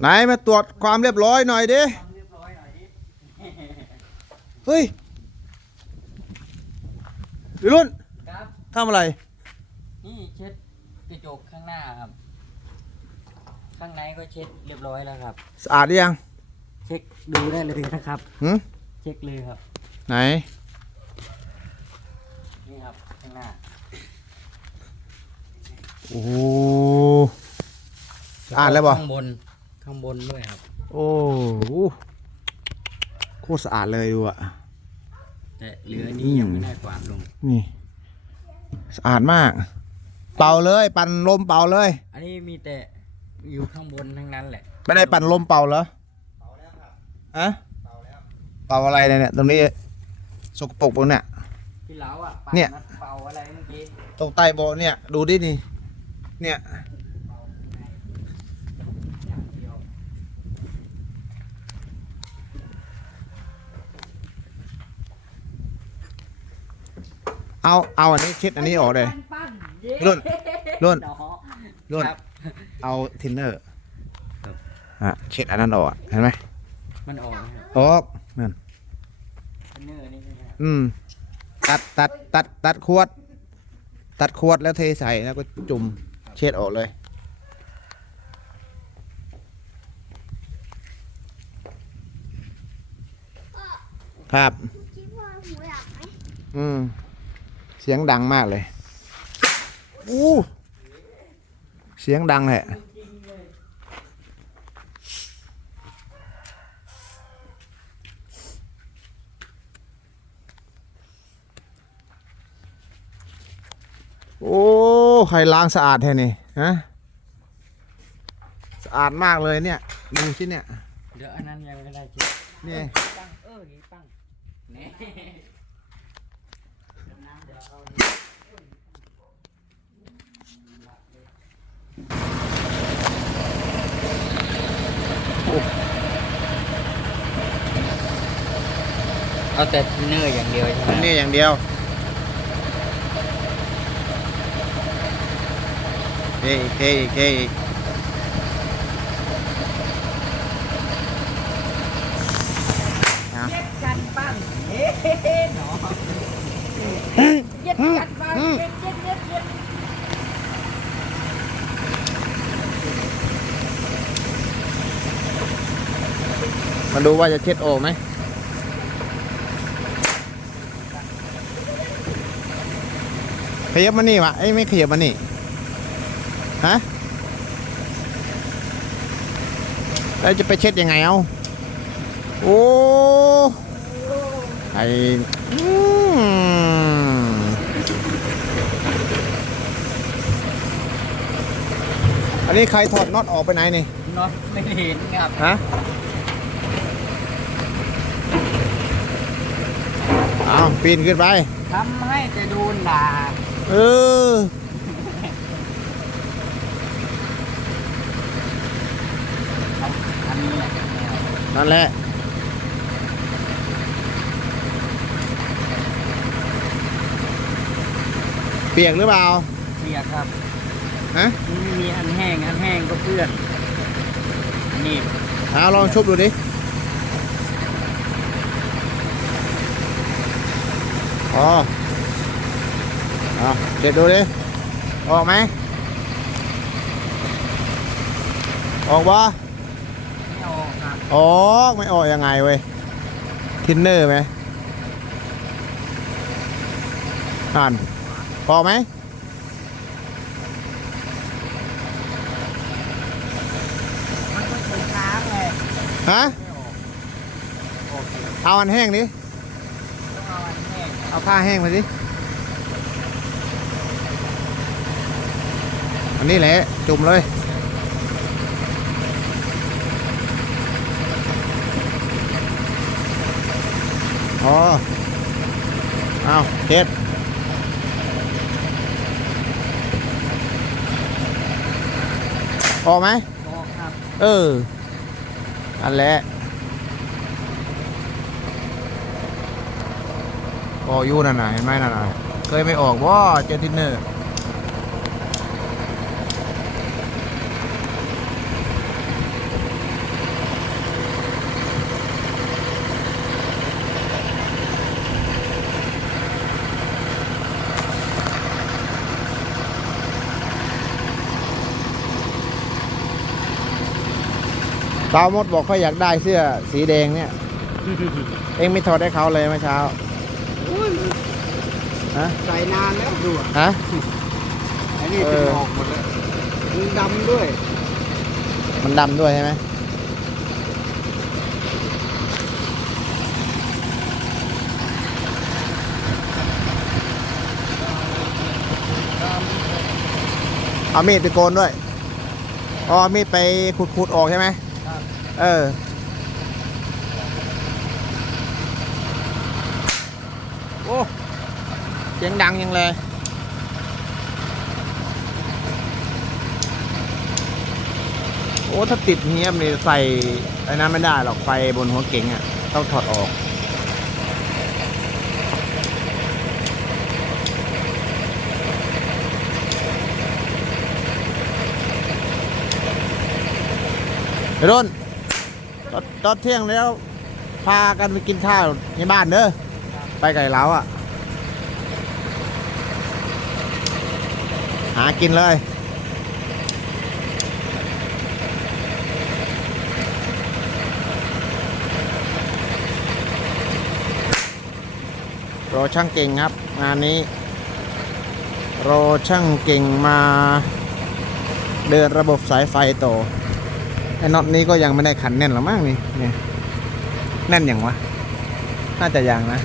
ไหนมาตรวจความเรียบร้อยหน่อยดิเรียบร้อยหน่อยดิเฮ้ยวิรุ่นครับทำอะไร นี่เช็ดกระจกข้างหน้าครับ ข้างในก็เช็ดเรียบร้อยแล้วครับ สะอาดหรือยังเช็คดูได้เลยนะครับ หืมเช็คเลยครับ ไหน นี่ครับข้างหน้า โอ้โหสะอาดแล้วบ่ข้างบน ข้างบนด้วยครับ โอ้โหโคตรสะอาดเลยดูอะแต่เหลือนี้ยังไม่ได้กวาดลง นี่สะอาดมาก เป่าเลย ปั่นลมเป่าเลย อันนี้มีแต่อยู่ข้างบนทั้งนั้นแหละไม่ได้ปั่นลมเป่าเหรอฮะเป่าอะไรเนี่ยตรงนี้สกปรกตรงเนี่ย พี่เหลาอะปาเนี่ยดเป่าอะไรเมื่อกี้ ตรงใต้โบะเนี่ย ดูดินี่เนี่ย อย่างเดียว เอาเอาอันนี้เช็ดอันนี้ออกเลย ปั้นๆเย้รุ่นรุ่นเนาะรุ่นครับ เอาทินเนอร์ครับฮะเช็ดอันนั้นออกอะเห็นไหมมันออกไหมครับออกนั่นเนื้อนี่ใช่ไหมครับอืมตัดตัดตัดตัดขวด ตัดขวดแล้วเทใส่แล้วก็จุ่มเช็ดออกเลย ครับ คิดว่าหมูอยากไหมอืมเสียงดังมากเลยอู้เสียงดังแหละโอ้ใครล้างสะอาดแท้นี่ฮะสะอาดมากเลยเนี่ย ดูสิเนี่ย เดี๋ยวอันนั้นยังไม่ได้เช็ดนี่ตั้งเออนี่ตั้งนี่น้ำเดี๋ยว เอาเอาแต่ทินเนอร์อย่างเดียวใช่ไหมนี่อย่างเดียวเฮ้ยเฮ้ยเฮ้ยเย็ดกันปั้งเฮ้หนอ เย็ดกันปั้งเย็ดเย็ดเย็ดเย็ดมาดูว่าจะเช็ดโอกไหมขยับมานี่วะไอ้ไม่ขยับมานี่ฮะแล้วจะไปเช็ดยังไงเอาโอ้ไออืม อันนี้ใครถอดน็อตออกไปไหนนี่เนาะไม่เห็นครับฮะเอาปีนขึ้นไปทำให้แต่โดนด่าเอออันนี้แหละนั่นแหละเปียกหรือเปล่าเปียกครับ ฮะมันไม่มีอันแห้ง อันแห้งก็เพื่อน อันนี้เอาลองชุบดูดิ อ๋อเอาเด็ดดูดิ ออกไหม ออกวะไม่ออกครับออกไม่ออกยังไงเว้ย ทินเนอร์ไหมอ่านออกไหม มันก็ถึงน้ำไง ฮะไม่ออกโอเคเอาอันแห้งดิต้องเอาอันแห้งเอาผ้าแห้งมาสิอันนี้แหละ จุ่มเลยอ๋อเอาเฮ็ดออกไหมออกครับ เออ อันแหละออกอยู่นั่นน่ะเห็นไหมนั่นน่ะเคยไม่ออกว่าเจนทินเนอร์ สาวมดบอกเขาอยากได้เสื้อสีแดงเนี่ย เองไม่ถอดให้เขาเลยเมื่อเช้าฮะใส่นานแล้วดูอะฮะไอ้นี่เอเป็นอหมอกหมดเลยมันดำด้วย มันดำด้วยใช่ไหมเอามีดไปโกนด้วย อ๋อเอามีดไปขุดๆออกใช่ไหมครับ เออ โอ้เสียงดังยังเลยโอ้ถ้าติดเงียบนี่ใส่ไอ้นั้นไม่ได้หรอกไฟบนหัวเก๋งอะต้องถอดออกไปรุ่น ตอนตอนเที่ยงแล้ว พากันไปกินข้าวในบ้านเด้อไปไก่เล้าอะ หากินเลยรอช่างเก่งครับ งานนี้รอช่างเก่งมา เดินระบบสายไฟต่อ ไอ้น็อตนี้ก็ยังไม่ได้ขันแน่นหรอมั้งนี่เนี่ยแน่นอย่างวะ น่าจะยังนะ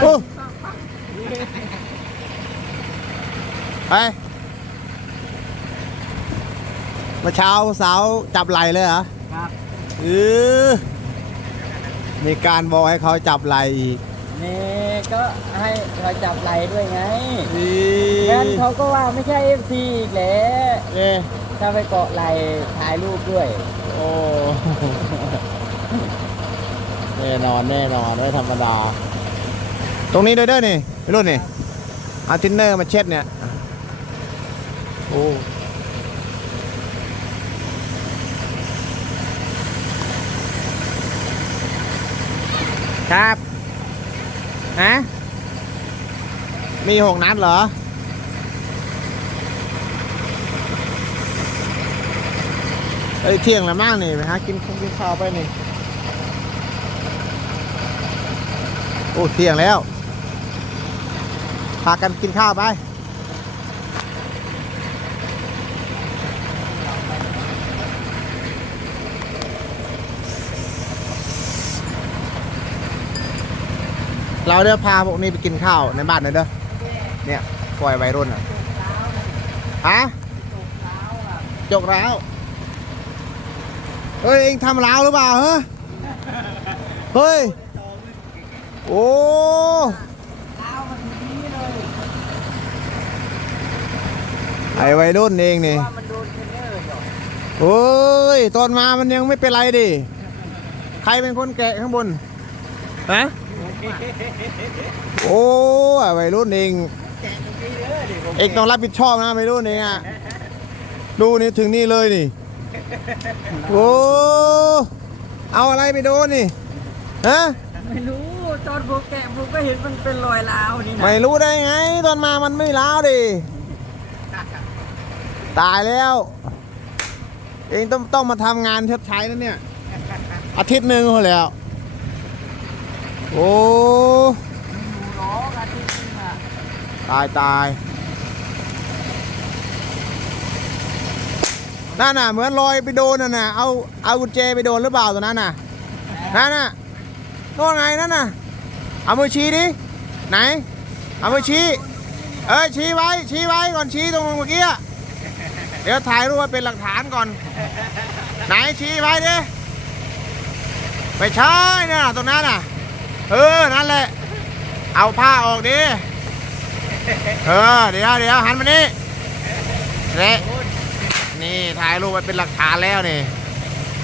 โอ้ ไปเมื่อเช้าสาวจับไหลเลยเหรอครับเออมีการบอกให้เขาจับไหลอีกนี่ก็ให้เราจับไหลด้วยไงนี่งั้นเขาก็ว่าไม่ใช่ FC อีกแหละเอ๊ะถ้าไปเกาะไหลถ่ายรูปด้วย โอ้แน่นอนแน่นอนไม่ธรรมดา ตรงนี้ด้วยเด้อนี่ไอ้รุ่นนี่เอาทินเนอร์มาเช็ดเนี่ย โอ้ครับฮะมีหกนัดเหรอ เอ้ยเที่ยงแล้วมากนี่ไปหากินข้าวกินข้าวไปนี่ โอ้เที่ยงแล้ว พากันกินข้าวไป เราเดี๋ยวพาพวกนี้ไปกินข้าวในบ้านหน่อยเด้อเนี่ยปล่อยวัยรุ่นอะฮะจกร้าวเฮ้ยเองทำร้าวหรือเปล่าฮะเฮ้ยโอ้ไอ้วัยรุ่นเองนี่ว่ามันโดนเทรนเนอร์หรอกโอ้ยตอนมามันยังไม่เป็นไรดิ ใครเป็นคนแกะข้างบน ฮะ โอ้ไอ้วัยรุ่นเอง เอกต้องรับผิดชอบนะวัยรุ่นเองอะ ดูนี่ถึงนี่เลยนี่ โอ้ เอาอะไรไปโดนนี่ ฮะ ไม่รู้ตอนผมแกะผมก็เห็นมันเป็นรอยร้าวนี่นะไม่รู้ได้ไง ตอนมามันไม่ล้าวดิ ตายแล้ว เองต้องต้องมาทำงานชดใช้นะเนี่ย อาทิตย์หนึ่งพอแล้ว โอ้ตายตายนั่นน่ะเหมือนรอยไปโดนน่ะนะเอาเอากุญแจไปโดนหรือเปล่าตัวนั้นน่ะนั่นน่ะโน่นไงนั่นน่ะเอามือชี้ดิไหนเอามือชี้เอ้ยชี้ไว้ชี้ไว้ก่อนชี้ตรงเมื่อกี้เดี๋ยวถ่ายรูปไว้เป็นหลักฐานก่อน ไหนชี้ไว้ดิไม่ใช่น่ะตรงนั้นน่ะ เออ นั่นแหละ เอาผ้าออกดิ เออ เดี๋ยวเดี๋ยวหันมานี่เละนี่ถ่ายรูปไว้เป็นหลักฐานแล้วนี่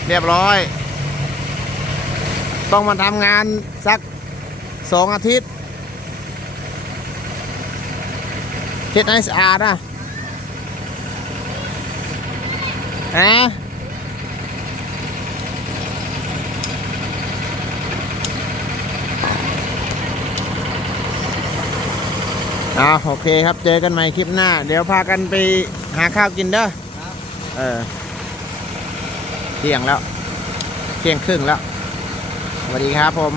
เรียบร้อย ต้องมาทำงานสักสองอาทิตย์เช็ดให้สะอาดนะนะ อ่าโอเคครับเจอกันใหม่คลิปหน้า เดี๋ยวพากันไปหาข้าวกินเด้อเออเที่ยงแล้ว เที่ยงครึ่งแล้วสวัสดีครับผม